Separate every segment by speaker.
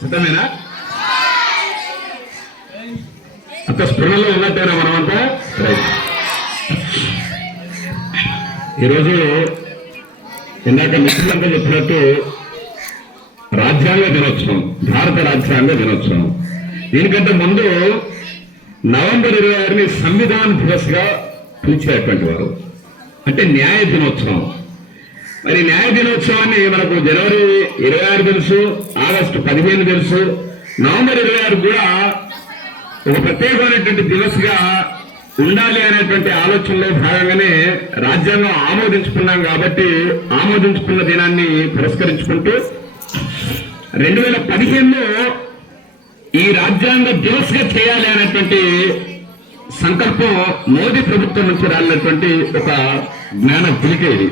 Speaker 1: సిద్ధమేనా అంత స్పృహలో ఉన్నట్టేనా మనం అంతా ఈరోజు ఇందాక మిత్రులంతా చెప్పినట్టు రాజ్యాంగ దినోత్సవం భారత రాజ్యాంగ దినోత్సవం. దీనికంటే ముందు నవంబర్ ఇరవై ఆరుని సంవిధాన్ దివస్గా పిలిచేటువంటి వారు. అంటే న్యాయ దినోత్సవం. మరి న్యాయ దినోత్సవాన్ని మనకు జనవరి ఇరవై ఆరు తెలుసు ఆగస్టు పదిహేను తెలుసు నవంబర్ ఇరవై ఆరు కూడా ఒక ప్రత్యేకమైనటువంటి దివస్గా ఉండాలి అనేటువంటి ఆలోచనలో భాగంగానే రాజ్యాంగం ఆమోదించుకున్నాం కాబట్టి ఆమోదించుకున్న దినాన్ని పురస్కరించుకుంటూ రెండు వేల పదిహేనులో ఈ రాజ్యాంగ దివస్గా చేయాలి అనేటువంటి సంకల్పం మోదీ ప్రభుత్వం నుంచి రాలినటువంటి ఒక జ్ఞాన పిలిక ఇది.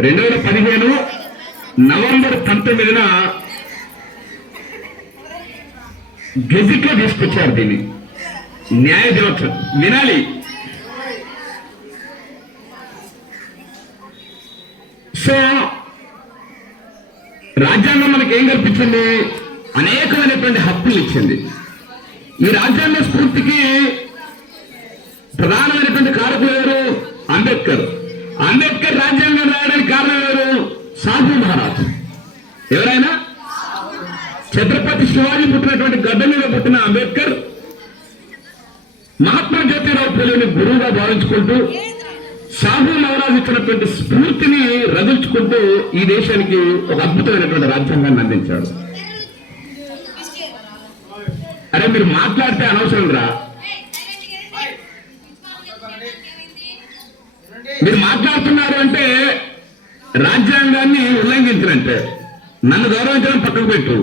Speaker 1: రెండు వేల పదిహేను నవంబర్ పంతొమ్మిదిన గెజిట్లో తీసుకొచ్చారు దీన్ని. న్యాయ దినోత్సవం. వినాలి. సో రాజ్యాంగం మనకి ఏం కల్పించింది? అనేకమైనటువంటి హక్కులు ఇచ్చింది. ఈ రాజ్యాంగ స్ఫూర్తికి ప్రధానమైనటువంటి కారకులు ఎవరు? అంబేద్కర్. అంబేద్కర్ రాజ్యాంగం రాయడానికి కారణం ఎవరు సాహు మహారాజ్. ఎవరైనా? ఛత్రపతి శివాజీ పుట్టినటువంటి గడ్డ మీద పుట్టిన అంబేద్కర్ మహాత్మా జ్యోతిరావు పూలేని గురువుగా భావించుకుంటూ సాహు మహారాజు ఇచ్చినటువంటి స్ఫూర్తిని రగుల్చుకుంటూ ఈ దేశానికి ఒక అద్భుతమైనటువంటి రాజ్యాంగాన్ని అందించాడు. అరే మీరు మాట్లాడితే అనవసరం రా. మీరు మాట్లాడుతున్నారు అంటే రాజ్యాంగాన్ని ఉల్లంఘించినట్టే నన్ను గౌరవించడం పక్కకు పెట్టు.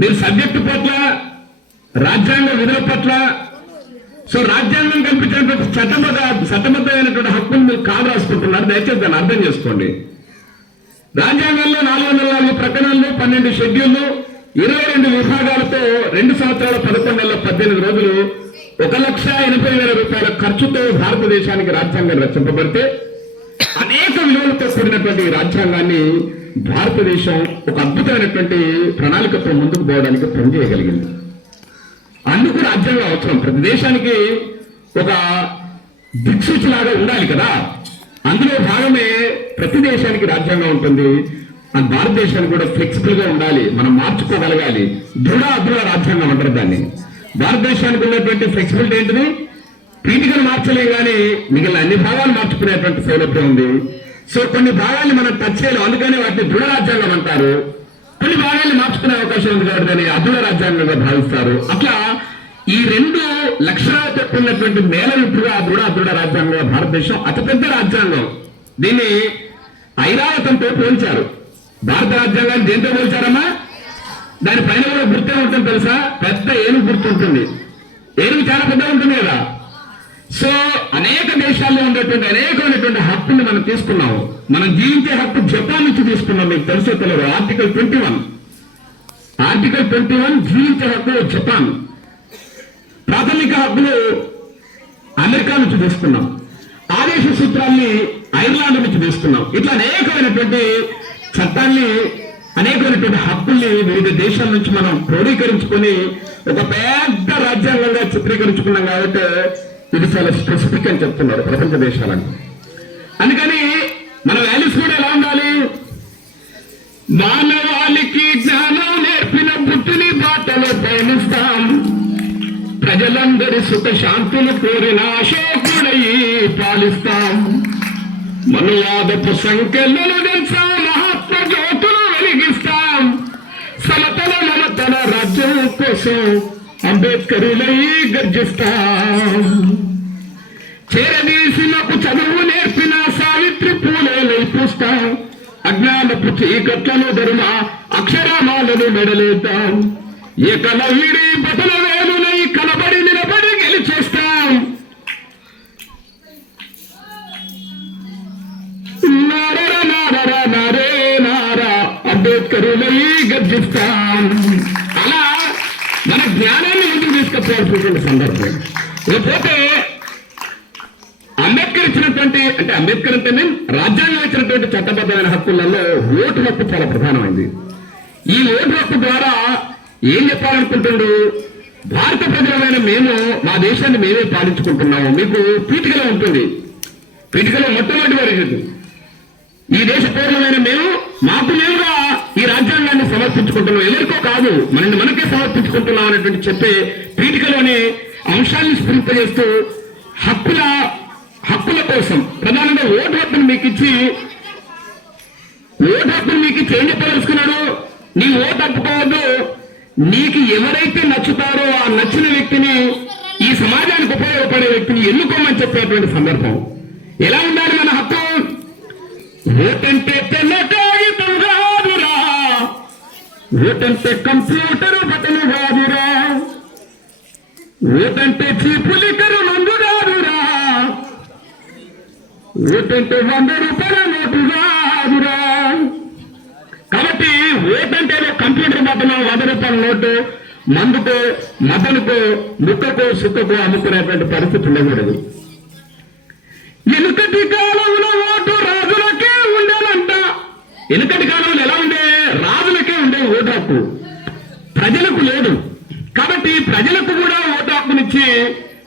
Speaker 1: మీరు సబ్జెక్టు పట్ల రాజ్యాంగ విధుల పట్ల సో రాజ్యాంగం కల్పించినటువంటి చట్టబద్ధ చట్టబద్ధమైనటువంటి హక్కును మీరు కాదు రాసుకుంటున్నారు. దయచేసి దాన్ని అర్థం చేసుకోండి. రాజ్యాంగంలో నాలుగు వందల నాలుగు ప్రకటనలు పన్నెండు షెడ్యూళ్ళు ఇరవై రెండు విభాగాలతో రెండు సంవత్సరాల పదకొండు నెలల పద్దెనిమిది రోజులు ఒక లక్ష ఎనభై వేల రూపాయల ఖర్చుతో భారతదేశానికి రాజ్యాంగం రచింపబడితే విలువలతో కూడినటువంటి రాజ్యాంగాన్ని భారతదేశం ఒక అద్భుతమైనటువంటి ప్రణాళికతో ముందుకు పోవడానికి పనిచేయగలిగింది. అందుకు రాజ్యాంగం అవసరం. ప్రతి దేశానికి ఒక దిక్సూచిలాగా ఉండాలి కదా. అందులో భాగమే ప్రతి దేశానికి రాజ్యాంగం ఉంటుంది. మన భారతదేశానికి కూడా ఫ్లెక్సిబుల్గా ఉండాలి. మనం మార్చుకోగలగాలి. దృఢ అదృఢ రాజ్యాంగం అంటారు దాన్ని. భారతదేశానికి ఉన్నటువంటి ఫ్లెక్సిబిలిటీ ఏంటిది? పీటికలు మార్చలేం కానీ మిగిలిన అన్ని భాగాలు మార్చుకునేటువంటి సౌలభ్యం ఉంది. సో కొన్ని భాగాలు మనం టచ్ చేయలేం. అందుకని వాటిని దృఢ రాజ్యాంగం అంటారు. కొన్ని భాగాలు మార్చుకునే అవకాశం ఉంది కాబట్టి దాన్ని అదృఢ రాజ్యాంగంగా భావిస్తారు. అట్లా ఈ రెండు లక్షణాలతో మేల మేళవింపుగా దృఢ అదృఢ రాజ్యాంగంగా భారతదేశం అతిపెద్ద రాజ్యాంగం. దీన్ని ఐరావతంతో పోల్చారు. భారత రాజ్యాంగాన్ని దేంతో పోల్చారమ్మా? దాని పైన కూడా గుర్తే ఉంటుంది తెలుసా? పెద్ద ఏనుగు గుర్తుంటుంది. ఏనుగు చాలా పెద్ద ఉంటుంది కదా? సో అనేక దేశాల్లో ఉండేటువంటి అనేకమైనటువంటి హక్కుల్ని మనం తీసుకున్నాము. మనం జీవించే హక్కు జపాన్ నుంచి తీసుకున్నాం మీకు తెలుసో తెలియదు. Article twenty one article twenty one జీవించే హక్కు జపాన్. ప్రాథమిక హక్కులు అమెరికా నుంచి తీసుకున్నాం. ఆదేశ సూత్రాల్ని ఐర్లాండ్ నుంచి తీసుకున్నాం. ఇట్లా అనేకమైనటువంటి చట్టాల్ని అనేకమైనటువంటి హక్కుల్ని వివిధ దేశాల నుంచి మనం క్రోడీకరించుకొని ఒక పెద్ద రాజ్యాంగంగా చిత్రీకరించుకున్నాం కాబట్టి ఇది చాలా స్పెసిఫిక్ అని చెప్తున్నారు ప్రపంచ దేశాలను. అందుకని మన వాల్యూస్ కూడా ఎలా ఉండాలి? మానవాళికి జ్ఞానం నేర్పిన బుద్ధిని బాటలో పయనిస్తాం ప్రజలందరి సుఖ శాంతులు కోరిన అశోకుడై పాలిస్తాం. మనువాదపు సంఖ్యలను తెలుసా మహాత్మ జ్యోతులు వెలిగిస్తాం. సమతల మమతల రాజ్యం కోసం అంబేద్కరులై గర్జిస్తాం. చేరదీసినకు చదువు నేర్పిన సావిత్రి పూలే నేర్పిస్తాం అజ్ఞానపు చీకట్లను ధర్మ అక్షరామాలను మెడలేద్దాం. ఏకలవిడి బటల వేలులై కలబడి నిలబడి గెలిచేస్తాం. నారర నారర నారే నారా అంబేద్కరులై గర్జిస్తాం. అలా మన జ్ఞానం ముందుకు సందర్భం లేకపోతే అంబేద్కర్ ఇచ్చినటువంటి అంటే అంబేద్కర్ అంటే రాజ్యాంగం ఇచ్చినటువంటి చట్టబద్ధమైన హక్కులలో ఓటు హక్కు చాలా ప్రధానమైంది. ఈ ఓటు హక్కు ద్వారా ఏం చెప్పాలనుకుంటుండ్రు భారత ప్రజలమైన మేము మా దేశాన్ని మేమే పాలించుకుంటున్నాము. మీకు పీఠికలో ఉంటుంది. పీఠికలో మొట్టమొదటి వరకు ఈ దేశ పౌరులమైన మేము మాకు మేముగా ఈ రాజ్యాంగాన్ని సమర్పించుకుంటున్నాం. ఎవరికో కాదు మనల్ని మనకే సమర్పించుకుంటున్నాం అనేటువంటి చెప్పే పీఠికలోనే అంశాన్ని స్ఫురింపజేస్తూ హక్కుల హక్కుల కోసం ప్రధానంగా ఓటు హక్కును మీకు ఇచ్చి ఓటు హక్కును మీకు ఇచ్చి ఏం చెప్పదలుచుకున్నాడు? నీ ఓటు తప్పుకోవద్దు నీకు ఎవరైతే నచ్చుతారో ఆ నచ్చిన వ్యక్తిని ఈ సమాజానికి ఉపయోగపడే వ్యక్తిని ఎన్నుకోమని చెప్పేటువంటి సందర్భం. ఎలా ఉండాలి మన హక్కు? ఓటంటే తెల్ల ఓటంటే కంప్యూటర్ బటన్ కాదురా ఓటంటే చీపులికరు మందు కాదురా ఓటంటే వంద రూపాయల నోటు కాదురా కాబట్టి ఓటంటే కంప్యూటర్ బటన్ వంద రూపాయల నోటు మందుకో మదనుకో ముక్కకో సుక్కకో అమ్ముకునేటువంటి పరిస్థితి ఉండకూడదు. ఎనుకటి కాలంలో ఓటు రాజులకే ఉండాలంట వెనుకటి కాలంలో ఎలా ఓటు హక్కు ప్రజలకు లేదు. కాబట్టి ప్రజలకు కూడా ఓటు హక్కునిచ్చి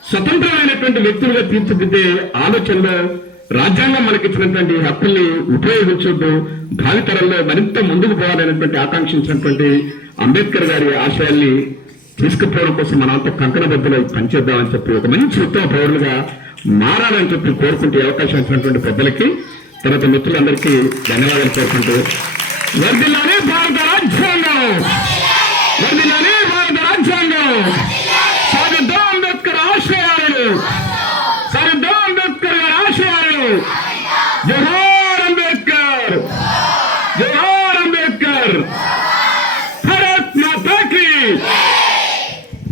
Speaker 1: స్వతంత్రమైనటువంటి వ్యక్తులుగా తీర్చిదిద్దే ఆలోచనలో రాజ్యాంగం మనకిచ్చినటువంటి హక్కుల్ని ఉపయోగించుకుంటూ భావితరంలో మరింత ముందుకు పోవాలనేటువంటి ఆకాంక్షించినటువంటి అంబేద్కర్ గారి ఆశయాల్ని తీసుకుపోవడం కోసం మనంతా కంకణబద్దులో పనిచేద్దామని చెప్పి ఒక మంచి ఉత్తమ పౌరులుగా మారాలని చెప్పి కోరుకుంటే అవకాశం ఇచ్చినటువంటి పెద్దలకి తర్వాత మిత్రులందరికీ ధన్యవాదాలు కోరుకుంటూ వర్దిల్లానే భారత రాజ్యాంగం వర్దిల్లానే భారత రాజ్యాంగం